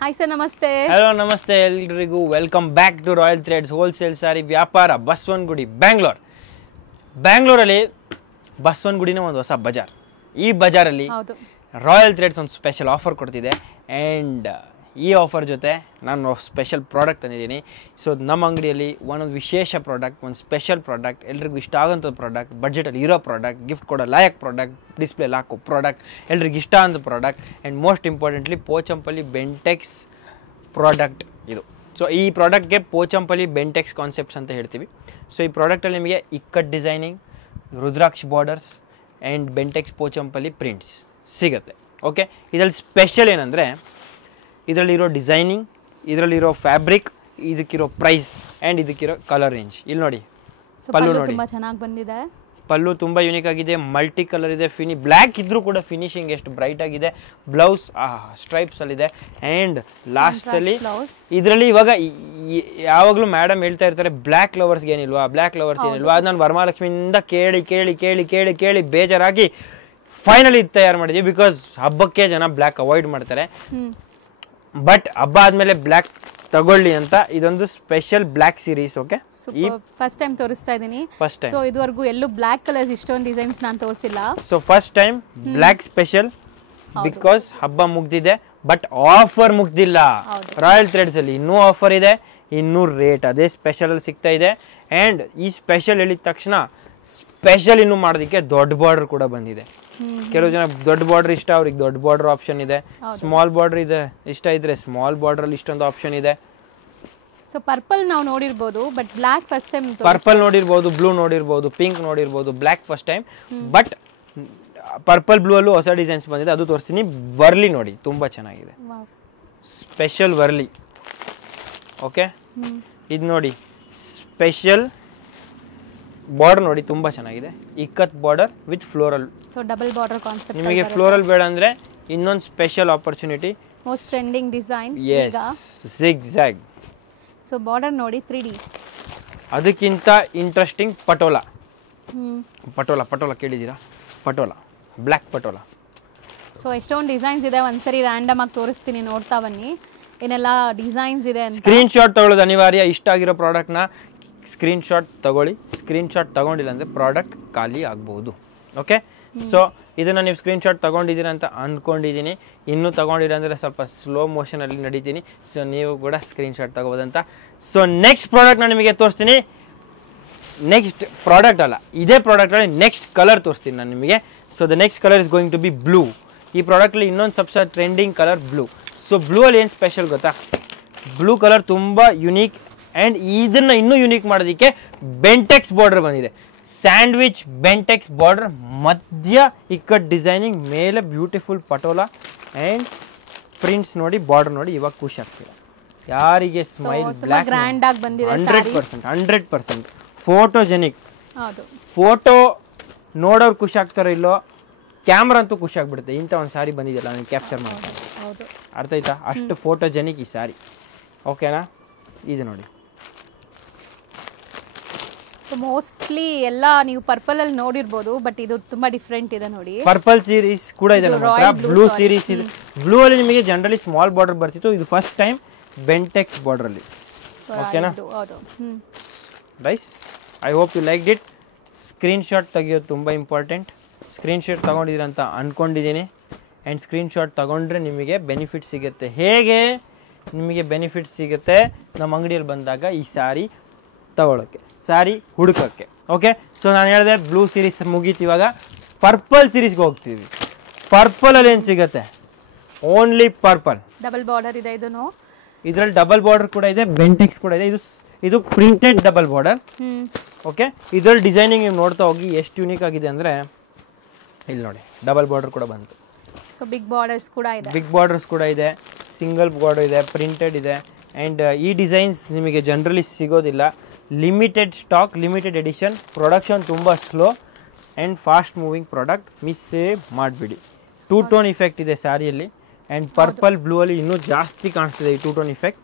Hi sir, ನಮಸ್ತೆ. Hello ನಮಸ್ತೆ ಎಲ್ರಿಗೂ. Welcome back to royal threads wholesale sari ವ್ಯಾಪಾರ, ಬಸವನಗುಡಿ, ಬ್ಯಾಂಗ್ಳೂರಲ್ಲಿ ಬಸವನಗುಡಿನ ಒಂದು ಹೊಸ ಬಜಾರ್. ಈ ಬಜಾರಲ್ಲಿ ರಾಯಲ್ ಥ್ರೆಡ್ಸ್ ಒಂದು ಸ್ಪೆಷಲ್ ಆಫರ್ ಕೊಡ್ತಿದೆ. ಆ್ಯಂಡ್ ಈ ಆಫರ್ ಜೊತೆ ನಾನು ಸ್ಪೆಷಲ್ ಪ್ರಾಡಕ್ಟ್ ತಂದಿದ್ದೀನಿ. ಸೊ ನಮ್ಮ ಅಂಗಡಿಯಲ್ಲಿ ಒಂದೊಂದು ವಿಶೇಷ ಪ್ರಾಡಕ್ಟ್, ಒಂದು ಸ್ಪೆಷಲ್ ಪ್ರಾಡಕ್ಟ್, ಎಲ್ರಿಗೂ ಇಷ್ಟ ಆಗೋಂಥ ಪ್ರಾಡಕ್ಟ್, ಬಡ್ಜೆಟಲ್ಲಿ ಇರೋ ಪ್ರಾಡಕ್ಟ್, ಗಿಫ್ಟ್ ಕೊಡೋ ಲಾಯಕ್ ಪ್ರಾಡಕ್ಟ್, ಡಿಸ್ಪ್ಲೇಲಿ ಹಾಕೋ ಪ್ರಾಡಕ್ಟ್, ಎಲ್ರಿಗೂ ಇಷ್ಟ ಅಂತ product. And most importantly Pochampally Bentex product ಇದು. ಸೊ ಈ ಪ್ರಾಡಕ್ಟ್ಗೆ ಪೋಚಂಪಲ್ಲಿ ಬೆಂಟೆಕ್ಸ್ ಕಾನ್ಸೆಪ್ಟ್ಸ್ ಅಂತ ಹೇಳ್ತೀವಿ. ಸೊ ಈ ಪ್ರಾಡಕ್ಟಲ್ಲಿ ನಿಮಗೆ ikat designing, rudraksha borders and Bentex Pochampally prints ಸಿಗುತ್ತೆ. ಓಕೆ, ಇದರಲ್ಲಿ ಸ್ಪೆಷಲ್ ಏನಂದರೆ ಇದರಲ್ಲಿರೋ ಡಿಸೈನಿಂಗ್, ಇದರಲ್ಲಿರೋ ಫ್ಯಾಬ್ರಿಕ್, ಇದಕ್ಕಿರೋ ಪ್ರೈಸ್ ಆ್ಯಂಡ್ ಇದಕ್ಕಿರೋ ಕಲರ್ ರೇಂಜ್. ಇಲ್ಲಿ ನೋಡಿ, ಪಲ್ಲು ನೋಡಿ, ತುಂಬಾ ಚೆನ್ನಾಗಿ ಬಂದಿದೆ. ಪಲ್ಲು ತುಂಬ ಯೂನಿಕ್ ಆಗಿದೆ, ಮಲ್ಟಿ ಕಲರ್ ಇದೆ, ಬ್ಲ್ಯಾಕ್ ಇದ್ರೂ ಕೂಡ ಫಿನಿಶಿಂಗ್ ಎಷ್ಟು ಬ್ರೈಟ್ ಆಗಿದೆ. ಬ್ಲೌಸ್ ಸ್ಟ್ರೈಪ್ಸ್ ಅಲ್ಲಿದೆ. ಆ್ಯಂಡ್ ಲಾಸ್ಟಲ್ಲಿ ಇದರಲ್ಲಿ ಇವಾಗ ಯಾವಾಗಲೂ ಮೇಡಮ್ ಹೇಳ್ತಾ ಇರ್ತಾರೆ ಬ್ಲ್ಯಾಕ್ ಲವರ್ಸ್ಗೆ ಏನಿಲ್ವಾ, ಬ್ಲ್ಯಾಕ್ ಲವರ್ಸ್ ಏನಿಲ್ವಾ. ಅದು ನಾನು ವರಮಹಾಲಕ್ಷ್ಮಿಯಿಂದ ಕೇಳಿ ಕೇಳಿ ಕೇಳಿ ಕೇಳಿ ಕೇಳಿ ಬೇಜಾರಾಗಿ ಫೈನಲಿ ಇದು ತಯಾರು ಮಾಡಿದ್ವಿ. ಬಿಕಾಸ್ ಹಬ್ಬಕ್ಕೆ ಜನ ಬ್ಲ್ಯಾಕ್ ಅವಾಯ್ಡ್ ಮಾಡ್ತಾರೆ. ಬಟ್ ಹಬ್ಬ ಆದ್ಮೇಲೆ ಬ್ಲ್ಯಾಕ್ ತಗೊಳ್ಳಿ ಅಂತ ಇದೊಂದು special black series. Okay, first time ತೋರಿಸ್ತಾ ಇದೀನಿ. First time. ಸೊ ಇದುವರೆಗೂ ಎಲ್ಲೂ ಬ್ಲ್ಯಾಕ್ ಕಲರ್ಸ್ ಇಷ್ಟೊಂದು ಡಿಸೈನ್ಸ್ ನಾನು ತೋರಿಸಿಲ್ಲ. So first time black special. Because ಹಬ್ಬ ಮುಗ್ದಿದೆ, ಬಟ್ ಆಫರ್ ಮುಗ್ದಿಲ್ಲ. ರಾಯಲ್ ಥ್ರೆಡ್ಸ್ ಅಲ್ಲಿ ಇನ್ನೂ ಆಫರ್ ಇದೆ, ಇನ್ನೂ ರೇಟ್ ಅದೇ ಸ್ಪೆಷಲ್ ಅಲ್ಲಿ ಸಿಗ್ತಾ ಇದೆ. ಅಂಡ್ ಈ ಸ್ಪೆಷಲ್ ಹೇಳಿದ ತಕ್ಷಣ ಸ್ಪೆಷಲ್ ಇನ್ನೂ ಮಾಡೋದಕ್ಕೆ ದೊಡ್ಡ ಬಾರ್ಡರ್ ಕೂಡ ಬಂದಿದೆ. ಕೆಲವು ಜನ ದೊಡ್ಡ ಬಾರ್ಡರ್ ಇಷ್ಟ, ಅವ್ರಿಗೆ ದೊಡ್ಡ ಬಾರ್ಡರ್ ಆಪ್ಷನ್ ಇದೆ. ಸ್ಮಾಲ್ ಬಾರ್ಡರ್ ಇದೆ ಇಷ್ಟ ಇದ್ರೆ ಸ್ಮಾಲ್ ಬಾರ್ಡರ್ ಅಲ್ಲಿ ಇಷ್ಟೊಂದು ಆಪ್ಷನ್ ಇದೆ. ಸೊ ಪರ್ಪಲ್ ನಾವು ನೋಡಿರ್ಬೋದು, but black first time. Purple ನೋಡಿರ್ಬೋದು, ಬ್ಲೂ ನೋಡಿರ್ಬೋದು, ಪಿಂಕ್ ನೋಡಿರ್ಬೋದು, black first time. But purple blue ಅಲ್ಲೂ ಹೊಸ ಡಿಸೈನ್ಸ್ ಬಂದಿದೆ, ಅದು ತೋರಿಸ್ತೀನಿ. ವರ್ಲಿ ನೋಡಿ, ತುಂಬಾ ಚೆನ್ನಾಗಿದೆ, ಸ್ಪೆಷಲ್ ವರ್ಲಿ. ಓಕೆ, ಇದು ನೋಡಿ ಸ್ಪೆಷಲ್ ಬಾರ್ಡರ್ ನೋಡಿ, ತುಂಬಾ ಚೆನ್ನಾಗಿದೆ. Ikat border with floral. So double border concept. ನಿಮಗೆ ಫ್ಲೋರಲ್ ಬೇಡ ಅಂದ್ರೆ ಇನ್ನೊಂದು special opportunity, most trending design. Yes, zigzag. So border ನೋಡಿ 3D. ಅದಕ್ಕಿಂತ ಇಂಟ್ರೆಸ್ಟಿಂಗ್ ಪಟೋಲಾ. ಪಟೋಲಾ ಕೇಳಿದ್ದೀರಾ? ಪಟೋಲಾ, ಬ್ಲ್ಯಾಕ್ ಪಟೋಲಾ. ಸೊ ಎಷ್ಟೊಂದು ಡಿಸೈನ್ಸ್ ಇದೆ, ಒಂದ್ಸರಿ ರ್ಯಾಂಡಮ್ ಆಗಿ ತೋರಿಸ್ತೀನಿ, ನೋಡ್ತಾ ಬನ್ನಿ ಏನೆಲ್ಲ ಡಿಸೈನ್ಸ್ ಇದೆ ಅಂತ. ಸ್ಕ್ರೀನ್ ಶಾಟ್ ತಗೊಳ್ಳೋದು ಅನಿವಾರ್ಯ. ಇಷ್ಟ ಆಗಿರೋ ಪ್ರಾಡಕ್ಟ್ನ ಸ್ಕ್ರೀನ್ ಶಾಟ್ ತಗೊಳ್ಳಿ. ಸ್ಕ್ರೀನ್ ಶಾಟ್ ತಗೊಂಡಿಲ್ಲ ಅಂದರೆ ಪ್ರಾಡಕ್ಟ್ ಖಾಲಿ ಆಗ್ಬೋದು. ಓಕೆ, ಸೊ ಇದನ್ನು ನೀವು ಸ್ಕ್ರೀನ್ ಶಾಟ್ ತಗೊಂಡಿದ್ದೀರಾ ಅಂತ ಅಂದ್ಕೊಂಡಿದ್ದೀನಿ. ಇನ್ನೂ ತಗೊಂಡಿಲ್ಲ ಅಂದರೆ ಸ್ವಲ್ಪ ಸ್ಲೋ ಮೋಷನಲ್ಲಿ ನಡೀತೀನಿ. ಸೊ ನೀವು ಕೂಡ ಸ್ಕ್ರೀನ್ ಶಾಟ್ ತಗೋಬೋದಂತ. ಸೊ ನೆಕ್ಸ್ಟ್ ಪ್ರಾಡಕ್ಟ್ ನಾನು ನಿಮಗೆ ತೋರಿಸ್ತೀನಿ. ನೆಕ್ಸ್ಟ್ ಪ್ರಾಡಕ್ಟ್ ಅಲ್ಲ, ಇದೇ ಪ್ರಾಡಕ್ಟಲ್ಲಿ ನೆಕ್ಸ್ಟ್ ಕಲರ್ ತೋರಿಸ್ತೀನಿ ನಾನು ನಿಮಗೆ. So the next colour is going to be blue. ಈ ಪ್ರಾಡಕ್ಟಲ್ಲಿ ಇನ್ನೊಂದು ಸ್ವಲ್ಪ trending colour blue. So blue ಅಲ್ಲಿ ಏನು ಸ್ಪೆಷಲ್ ಗೊತ್ತಾ? ಬ್ಲೂ ಕಲರ್ ತುಂಬ ಯುನೀಕ್. ಆ್ಯಂಡ್ ಇದನ್ನು ಇನ್ನೂ ಯುನೀಕ್ ಮಾಡೋದಕ್ಕೆ ಬೆಂಟೆಕ್ಸ್ ಬಾರ್ಡರ್ ಬಂದಿದೆ. ಸ್ಯಾಂಡ್ವಿಚ್ ಬೆಂಟೆಕ್ಸ್ ಬಾರ್ಡರ್, ಮಧ್ಯ ಇಕ್ಕಟ್ ಡಿಸೈನಿಂಗ್, ಮೇಲೆ ಬ್ಯೂಟಿಫುಲ್ ಪಟೋಲಾ ಆ್ಯಂಡ್ ಪ್ರಿಂಟ್ಸ್ ನೋಡಿ, ಬಾರ್ಡರ್ ನೋಡಿ. ಇವಾಗ ಖುಷಿ ಆಗ್ತಿದೆ ಯಾರಿಗೆ ಸ್ಮೈಲ್ ಬ್ಲ್ಯಾಕ್ 100% ಫೋಟೋಜೆನಿಕ್. ಫೋಟೋ ನೋಡೋರು ಖುಷಿ ಆಗ್ತಾರೋ ಇಲ್ಲೋ, ಕ್ಯಾಮ್ರಾ ಅಂತೂ ಖುಷಿ ಆಗ್ಬಿಡುತ್ತೆ. ಇಂಥ ಒಂದು ಸಾರಿ ಬಂದಿದೆಯಲ್ಲ, ನಾನು ಕ್ಯಾಪ್ಚರ್ ಮಾಡ್ತೀನಿ. ಅರ್ಥ ಆಯ್ತಾ? ಅಷ್ಟು ಫೋಟೋಜೆನಿಕ್ ಈ ಸಾರಿ. ಓಕೆನಾ? ಇದು ನೋಡಿ. ಸೊ ಮೋಸ್ಟ್ಲಿ ಎಲ್ಲ ನೀವು ಪರ್ಪಲ್ ಅಲ್ಲಿ ನೋಡಿರ್ಬೋದು, ಬಟ್ ಇದು ತುಂಬಾ ಡಿಫ್ರೆಂಟ್ ಇದೆ ನೋಡಿ. ಪರ್ಪಲ್ ಸೀರೀಸ್ ಕೂಡ ಇದೆ ನಮ್ಮ ಹತ್ರ. ಬ್ಲೂ ಸೀರೀಸ್ ಇದೆ. ಬ್ಲೂ ಅಲ್ಲಿ ನಿಮಗೆ ಜನರಲಿ ಸ್ಮಾಲ್ ಬಾರ್ಡರ್ ಬರ್ತಿತ್ತು, ಇದು ಫಸ್ಟ್ ಟೈಮ್ ಬೆಂಟೆಕ್ಸ್ ಬಾರ್ಡರ್ ಅಲ್ಲಿ. ಓಕೆನಾ? ರೈಸ್, I hope you like it. Screenshot ತೆಗಿಯೋದು ತುಂಬ ಇಂಪಾರ್ಟೆಂಟ್. ಸ್ಕ್ರೀನ್ ಶಾಟ್ ತಗೊಂಡಿದ್ದೀರ ಅಂತ ಅಂದ್ಕೊಂಡಿದ್ದೀನಿ. ಆ್ಯಂಡ್ ಸ್ಕ್ರೀನ್ ಶಾಟ್ ತಗೊಂಡ್ರೆ ನಿಮಗೆ ಬೆನಿಫಿಟ್ ಸಿಗುತ್ತೆ. ಹೇಗೆ ನಿಮಗೆ ಬೆನಿಫಿಟ್ ಸಿಗುತ್ತೆ? ನಮ್ಮ ಅಂಗಡಿಯಲ್ಲಿ ಬಂದಾಗ ಈ ಸ್ಯಾರಿ ತಗೊಳ್ಳೋಕ್ಕೆ, ಸ್ಯಾರಿ ಹುಡುಕೋಕ್ಕೆ. ಓಕೆ, ಸೊ ನಾನು ಹೇಳಿದೆ ಬ್ಲೂ ಸೀರೀಸ್ ಮುಗೀತು. ಇವಾಗ ಪರ್ಪಲ್ ಸೀರೀಸ್ಗೆ ಹೋಗ್ತೀವಿ. ಪರ್ಪಲಲ್ಲಿ ಏನು ಸಿಗುತ್ತೆ? Only purple. ಡಬಲ್ ಬಾರ್ಡರ್ ಇದೆ. ಇದರಲ್ಲಿ ಡಬಲ್ ಬಾರ್ಡರ್ ಕೂಡ ಇದೆ, ಬೆಂಟೆಕ್ಸ್ ಕೂಡ ಇದೆ. ಇದು ಪ್ರಿಂಟೆಡ್ ಡಬಲ್ ಬಾರ್ಡರ್. ಓಕೆ, ಇದರಲ್ಲಿ ಡಿಸೈನಿಂಗ್ ನೀವು ನೋಡ್ತಾ ಹೋಗಿ ಎಷ್ಟು ಯೂನಿಕ್ ಆಗಿದೆ ಅಂದರೆ, ಇಲ್ಲಿ ನೋಡಿ ಡಬಲ್ ಬಾರ್ಡರ್ ಕೂಡ ಬಂತು. ಸೊ ಬಿಗ್ ಬಾರ್ಡರ್ಸ್ ಕೂಡ ಇದೆ, ಸಿಂಗಲ್ ಬಾರ್ಡರ್ ಇದೆ, ಪ್ರಿಂಟೆಡ್ ಇದೆ. ಆ್ಯಂಡ್ ಈ ಡಿಸೈನ್ಸ್ ನಿಮಗೆ ಜನರಲಿ ಸಿಗೋದಿಲ್ಲ. Limited stock, limited edition. Production ತುಂಬ slow and fast moving product. ಮಿಸ್ಸೇ ಮಾಡಿಬಿಡಿ. 2 ಟೋನ್ ಇಫೆಕ್ಟ್ ಇದೆ ಸ್ಯಾರಿಯಲ್ಲಿ. ಆ್ಯಂಡ್ ಪರ್ಪಲ್ ಬ್ಲೂ ಅಲ್ಲಿ ಇನ್ನೂ ಜಾಸ್ತಿ ಕಾಣಿಸ್ತಿದೆ ಈ 2 tone effect.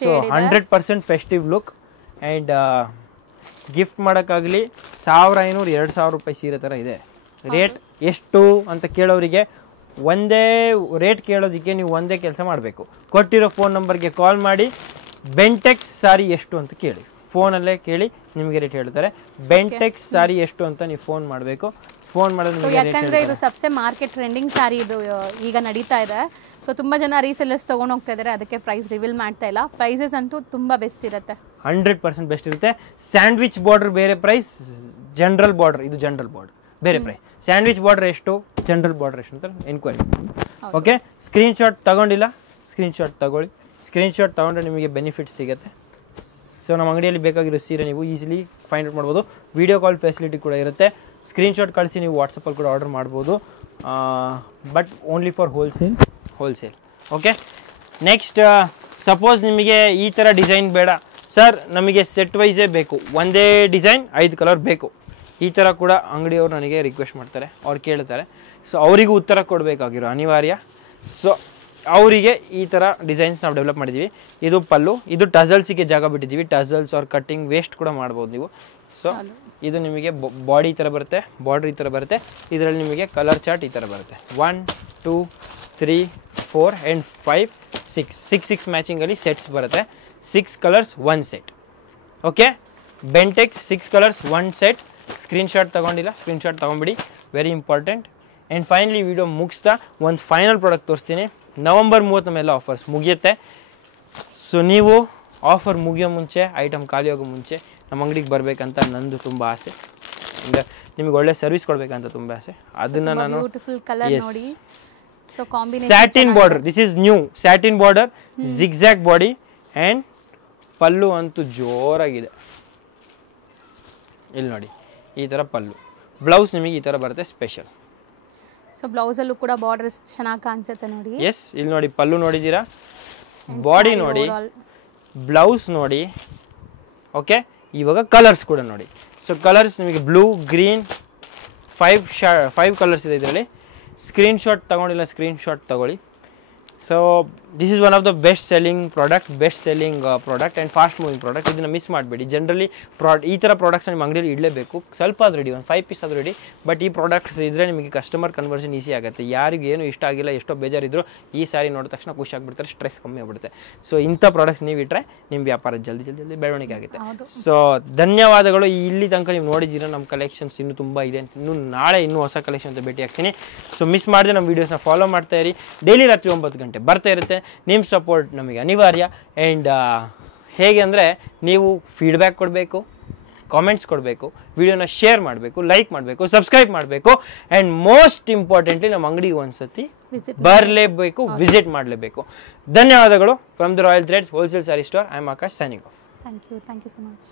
So 100% festive look. And gift ಮಾಡೋಕ್ಕಾಗಲಿ 1500-2000 ರೂಪಾಯಿ ಸೀರೆ ಥರ ಇದೆ ರೇಟ್. ಎಷ್ಟು ಅಂತ ಕೇಳೋರಿಗೆ ಒಂದೇ ರೇಟ್ ಕೇಳೋದಕ್ಕೆ ನೀವು ಒಂದೇ ಕೆಲಸ ಮಾಡಬೇಕು. ಕೊಟ್ಟಿರೋ ಫೋನ್ ನಂಬರ್ಗೆ ಕಾಲ್ ಮಾಡಿ ಬೆಂಟೆಕ್ಸ್ ಸಾರಿ ಎಷ್ಟು ಅಂತ ಕೇಳಿ. ಫೋನಲ್ಲೇ ಕೇಳಿ ನಿಮಗೆ ರೇಟ್ ಹೇಳ್ತಾರೆ. ಬೆಂಟೆಕ್ಸ್ ಸಾರಿ ಎಷ್ಟು ಅಂತ ನೀವು ಫೋನ್ ಮಾಡಬೇಕು. ಫೋನ್ ಮಾಡೋದು ಯಾಕಂದ್ರೆ ಇದು ಸಬ್ಸೆ ಮಾರ್ಕೆಟ್ ಟ್ರೆಂಡಿಂಗ್ ಸಾರಿ ಇದು ಈಗ ನಡೀತಾ ಇದೆ. ಸೊ ತುಂಬ ಜನ ರೀಸೆಲ್ಲರ್ಸ್ ತೊಗೊಂಡು ಹೋಗ್ತಾ ಇದ್ದಾರೆ, ಅದಕ್ಕೆ ಪ್ರೈಸ್ ರಿವೀಲ್ ಮಾಡ್ತಾ ಇಲ್ಲ. ಪ್ರೈಸಸ್ ಅಂತೂ ತುಂಬ ಬೆಸ್ಟ್ ಇರುತ್ತೆ, 100% ಬೆಸ್ಟ್ ಇರುತ್ತೆ. ಸ್ಯಾಂಡ್ವಿಚ್ ಬಾರ್ಡರ್ ಬೇರೆ ಪ್ರೈಸ್, ಜನರಲ್ ಬಾರ್ಡರ್ ಇದು ಜನರಲ್ ಬಾರ್ಡರ್ ಬೇರೆ ಪ್ರೈಸ್. ಸ್ಯಾಂಡ್ವಿಚ್ ಬಾರ್ಡರ್ ಎಷ್ಟು, ಜನರಲ್ ಬಾರ್ಡರ್ ಎಷ್ಟು ಅಂತ ಎನ್ಕ್ವೈರಿ. ಓಕೆ, ಸ್ಕ್ರೀನ್ಶಾಟ್ ತಗೊಂಡಿಲ್ಲ ಸ್ಕ್ರೀನ್ಶಾಟ್ ತಗೊಳ್ಳಿ. ಸ್ಕ್ರೀನ್ಶಾಟ್ ತೊಗೊಂಡ್ರೆ ನಿಮಗೆ ಬೆನಿಫಿಟ್ ಸಿಗುತ್ತೆ. ಸೊ ನಮ್ಮ ಅಂಗಡಿಯಲ್ಲಿ ಬೇಕಾಗಿರೋ ಸೀರೆ ನೀವು ಈಸಿಲಿ ಫೈಂಡ್ ಔಟ್ ಮಾಡ್ಬೋದು. ವಿಡಿಯೋ ಕಾಲ್ ಫೆಸಿಲಿಟಿ ಕೂಡ ಇರುತ್ತೆ. ಸ್ಕ್ರೀನ್ಶಾಟ್ ಕಳಿಸಿ ನೀವು ವಾಟ್ಸಪ್ಪಲ್ಲಿ ಕೂಡ ಆರ್ಡರ್ ಮಾಡ್ಬೋದು. But only for wholesale. Okay, next suppose ನಿಮಗೆ ಈ ಥರ ಡಿಸೈನ್ ಬೇಡ ಸರ್, ನಮಗೆ ಸೆಟ್ ವೈಸೇ ಬೇಕು, ಒಂದೇ ಡಿಸೈನ್ 5 ಕಲರ್ ಬೇಕು, ಈ ಥರ ಕೂಡ ಅಂಗಡಿಯವರು ನನಗೆ ರಿಕ್ವೆಸ್ಟ್ ಮಾಡ್ತಾರೆ, ಅವ್ರು ಕೇಳ್ತಾರೆ. ಸೊ ಅವರಿಗೂ ಉತ್ತರ ಕೊಡಬೇಕಾಗಿರೋ ಅನಿವಾರ್ಯ. ಸೊ ಅವರಿಗೆ ಈ ಥರ ಡಿಸೈನ್ಸ್ ನಾವು ಡೆವಲಪ್ ಮಾಡಿದ್ದೀವಿ. ಇದು ಪಲ್ಲು, ಇದು ಟಸಲ್ಸಿಗೆ ಜಾಗ ಬಿಟ್ಟಿದ್ದೀವಿ. ಟಸಲ್ಸ್ ಆರ್ ಕಟ್ಟಿಂಗ್ ವೇಸ್ಟ್ ಕೂಡ ಮಾಡ್ಬೋದು ನೀವು. ಸೊ ಇದು ನಿಮಗೆ ಬಾಡಿ ಈ ಥರ ಬರುತ್ತೆ, ಬಾರ್ಡ್ರ್ ಈ ಥರ ಬರುತ್ತೆ. ಇದರಲ್ಲಿ ನಿಮಗೆ ಕಲರ್ ಚಾರ್ಟ್ ಈ ಥರ ಬರುತ್ತೆ. 1 2 3 4 ಆ್ಯಂಡ್ 5 6 ಮ್ಯಾಚಿಂಗಲ್ಲಿ ಸೆಟ್ಸ್ ಬರುತ್ತೆ. 6 colours 1 set. Okay, Bentex 6 colours 1 set. Screenshot ತೊಗೊಂಡಿಲ್ಲ ಸ್ಕ್ರೀನ್ಶಾಟ್ ತೊಗೊಂಬಿಡಿ, very important. And finally video ಮುಗಿಸ್ತಾ ಒಂದು ಫೈನಲ್ ಪ್ರಾಡಕ್ಟ್ ತೋರಿಸ್ತೀನಿ. ನವಂಬರ್ 30 ಮೇಲೆ ಆಫರ್ಸ್ ಮುಗಿಯುತ್ತೆ. ಸೊ ನೀವು ಆಫರ್ ಮುಗಿಯೋ ಮುಂಚೆ, ಐಟಮ್ ಖಾಲಿ ಆಗೋ ಮುಂಚೆ ನಮ್ಮ ಅಂಗಡಿಗೆ ಬರಬೇಕಂತ ನಂದು ತುಂಬ ಆಸೆ. ಅಂದರೆ ನಿಮಗೆ ಒಳ್ಳೆ ಸರ್ವಿಸ್ ಕೊಡಬೇಕಂತ ತುಂಬ ಆಸೆ. ಅದನ್ನು ನಾನು satin border, this is new satin border, zigzag body and pallu ಅಂತೂ ಜೋರಾಗಿದೆ. ಇಲ್ಲಿ ನೋಡಿ ಈ ಥರ ಪಲ್ಲು. ಬ್ಲೌಸ್ ನಿಮಗೆ ಈ ಥರ ಬರುತ್ತೆ ಸ್ಪೆಷಲ್. ಸೊ ಬ್ಲೌಸಲ್ಲೂ ಕೂಡ ಬಾರ್ಡರ್ಸ್ ಚೆನ್ನಾಗಿ ಕಾಣಿಸುತ್ತೆ ನೋಡಿ. ಎಸ್, ಇಲ್ಲಿ ನೋಡಿ ಪಲ್ಲು ನೋಡಿದ್ದೀರಾ, ಬಾಡಿ ನೋಡಿ, ಬ್ಲೌಸ್ ನೋಡಿ. ಓಕೆ, ಇವಾಗ ಕಲರ್ಸ್ ಕೂಡ ನೋಡಿ. ಸೊ ಕಲರ್ಸ್ ನಿಮಗೆ ಬ್ಲೂ, ಗ್ರೀನ್, 5 ಕಲರ್ಸ್ ಇದೆ ಇದರಲ್ಲಿ. ಸ್ಕ್ರೀನ್ಶಾಟ್ ತೊಗೊಂಡಿಲ್ಲ ಸ್ಕ್ರೀನ್ಶಾಟ್ ತೊಗೊಳ್ಳಿ. So this is one of the best selling product and fast moving product. ಇದನ್ನು ಮಿಸ್ ಮಾಡಬೇಡಿ. ಜನರಲಿ ಈ ಥರ ಪ್ರಾಡಕ್ಟ್ಸ್ ನಿಮ್ಮ ಅಂಗಡಿಯಲ್ಲಿ ಇಡಲೇಬೇಕು. ಸ್ವಲ್ಪ ಆದರೂ ರೆಡಿ, ಒಂದು 5 ಪೀಸ್ ಆದರೂ ರೆಡಿ. ಬಟ್ ಈ ಪ್ರಾಡಕ್ಟ್ಸ್ ಇದ್ದರೆ ನಿಮಗೆ ಕಸ್ಟಮರ್ ಕನ್ವರ್ಷನ್ ಈಸಿ ಆಗುತ್ತೆ. ಯಾರಿಗೂ ಏನು ಇಷ್ಟ ಆಗಿಲ್ಲ, ಎಷ್ಟೋ ಬೇಜಾರಿದ್ರು ಈ ಸಾರಿ ನೋಡಿದ ತಕ್ಷಣ ಖುಷಿ ಆಗಿಬಿಡ್ತಾರೆ, ಸ್ಟ್ರೆಸ್ ಕಮ್ಮಿ ಆಗಿಬಿಡುತ್ತೆ. ಸೊ ಇಂಥ ಪ್ರಾಡಕ್ಟ್ಸ್ ನೀವು ಇಟ್ಟರೆ ನಿಮ್ಮ ವ್ಯಾಪಾರ ಜಲ್ದಿ ಬೆಳವಣಿಗೆ ಆಗುತ್ತೆ. ಸೊ ಧನ್ಯವಾದಗಳು. ಇಲ್ಲಿ ತನಕ ನೀವು ನೋಡಿದ್ದೀರಾ, ನಮ್ಮ ಕಲೆಕ್ಷನ್ಸ್ ಇನ್ನೂ ತುಂಬ ಇದೆ. ನಾಳೆ ಇನ್ನೂ ಹೊಸ ಕಲೆಕ್ಷನ್ ಅಂತ ಭೇಟಿ ಆಗ್ತೀನಿ. ಸೊ ಮಿಸ್ ಮಾಡಿದ್ರೆ ನಮ್ಮ ವೀಡಿಯೋಸ್ನ ಫಾಲೋ ಮಾಡ್ತಾ ಇರಿ. ಡೈಲಿ ರಾತ್ರಿ 9 ಗಂಟೆ ಬರ್ತಾ ಇರುತ್ತೆ. ನಿಮ್ಮ ಸಪೋರ್ಟ್ ನಮಗೆ ಅನಿವಾರ್ಯ. ಆ್ಯಂಡ್ ಹೇಗೆ ಅಂದರೆ ನೀವು ಫೀಡ್ಬ್ಯಾಕ್ ಕೊಡಬೇಕು, ಕಾಮೆಂಟ್ಸ್ ಕೊಡಬೇಕು, ವಿಡಿಯೋನ ಶೇರ್ ಮಾಡಬೇಕು, ಲೈಕ್ ಮಾಡಬೇಕು, ಸಬ್ಸ್ಕ್ರೈಬ್ ಮಾಡಬೇಕು. ಆ್ಯಂಡ್ ಮೋಸ್ಟ್ ಇಂಪಾರ್ಟೆಂಟ್ಲಿ ನಮ್ಮ ಅಂಗಡಿಗೆ ಒಂದ್ಸತಿ ಬರಲೇಬೇಕು, ವಿಸಿಟ್ ಮಾಡಲೇಬೇಕು. ಧನ್ಯವಾದಗಳು. From the royal threads wholesale sari store, I am Akash signing off. Thank you so much.